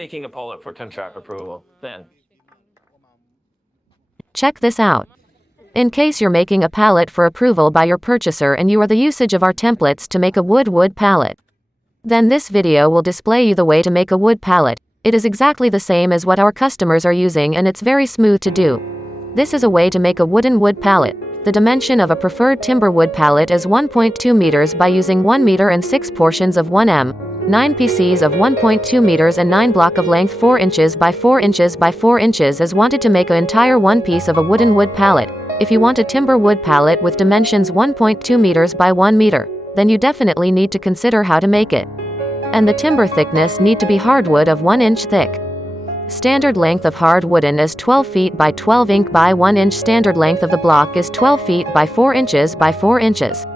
making a pallet for contract approval, then. Check this out. In case you're making a pallet for approval by your purchaser and you are the usage of our templates to make a wood pallet, then this video will display you the way to make a wood pallet. It is exactly the same as what our customers are using and it's very smooth to do. This is a way to make a wood pallet. The dimension of a preferred timber wood pallet is 1.2 meters by using 1 meter and 6 portions of 1 m, 9 PCs of 1.2 meters and 9 block of length 4 inches by 4 inches by 4 inches is wanted to make an entire one piece of a wood pallet. If you want a timber wood pallet with dimensions 1.2 meters by 1 meter, then you definitely need to consider how to make it. And the timber thickness need to be hardwood of 1 inch thick. Standard length of hard wooden is 12 feet by 12 inch by 1 inch. Standard length of the block is 12 feet by 4 inches by 4 inches.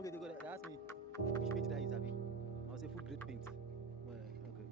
Okay, they ask me which paint did I use, Abby? I'll say food grade paint. Well, okay.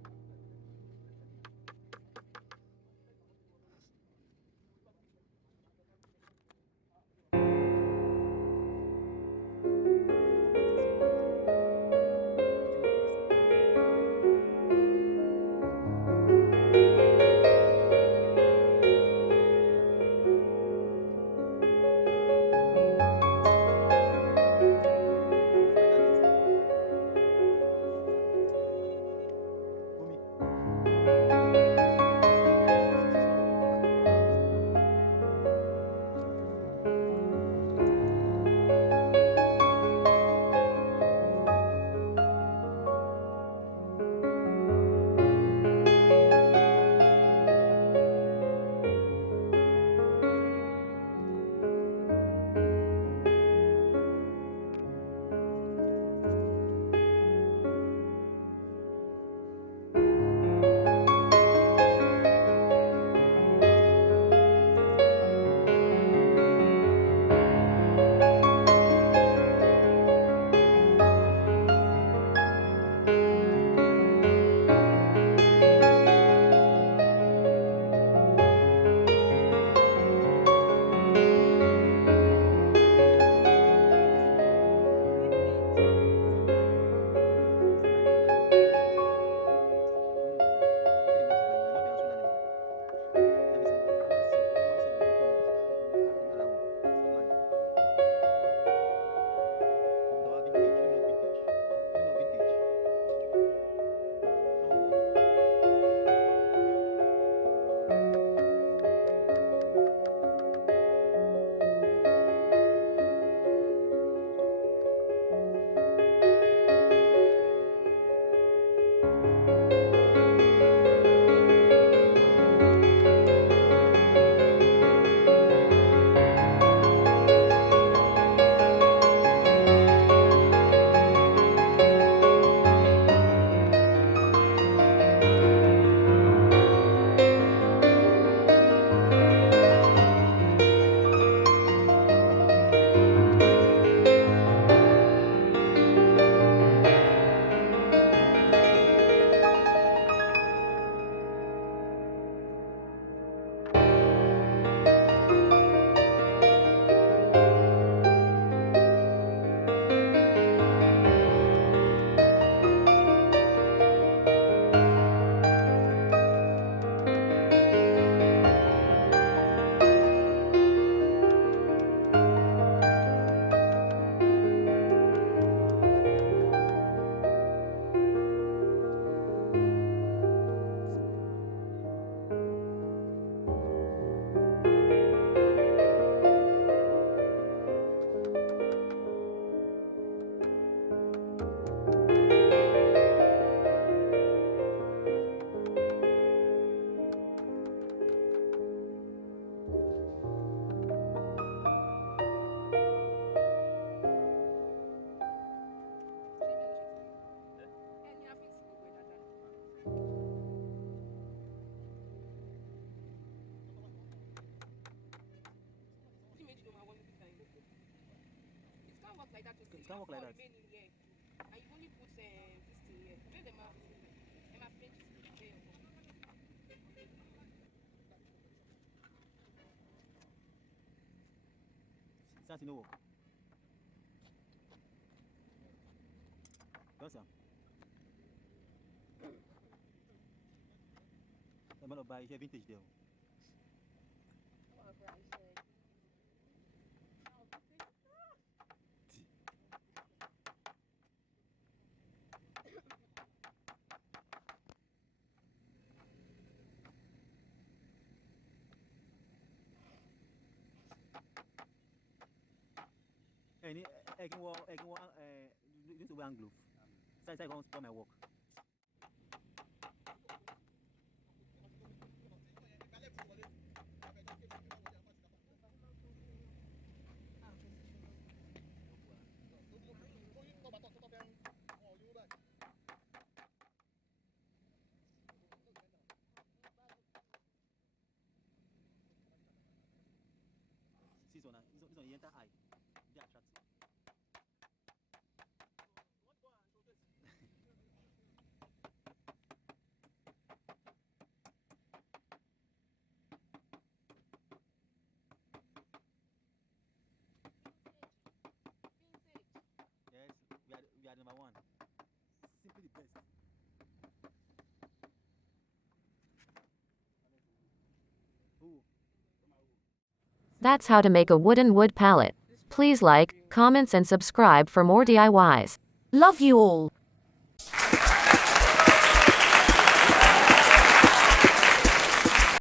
work like that. It can't work like that. Remain in here. And you only put this thing here. Make them have pages there. Start no work. Yes, sir. I'm gonna buy here vintage there. What price? Any, I can wear, use the wear glove. So I can't spoil my work. This one, this one, you enter eye. They attract you. Yes, we are number one. Simply the best. Ooh. That's how to make a wooden wood pallet. Please like, comments and subscribe for more DIYs. Love you all.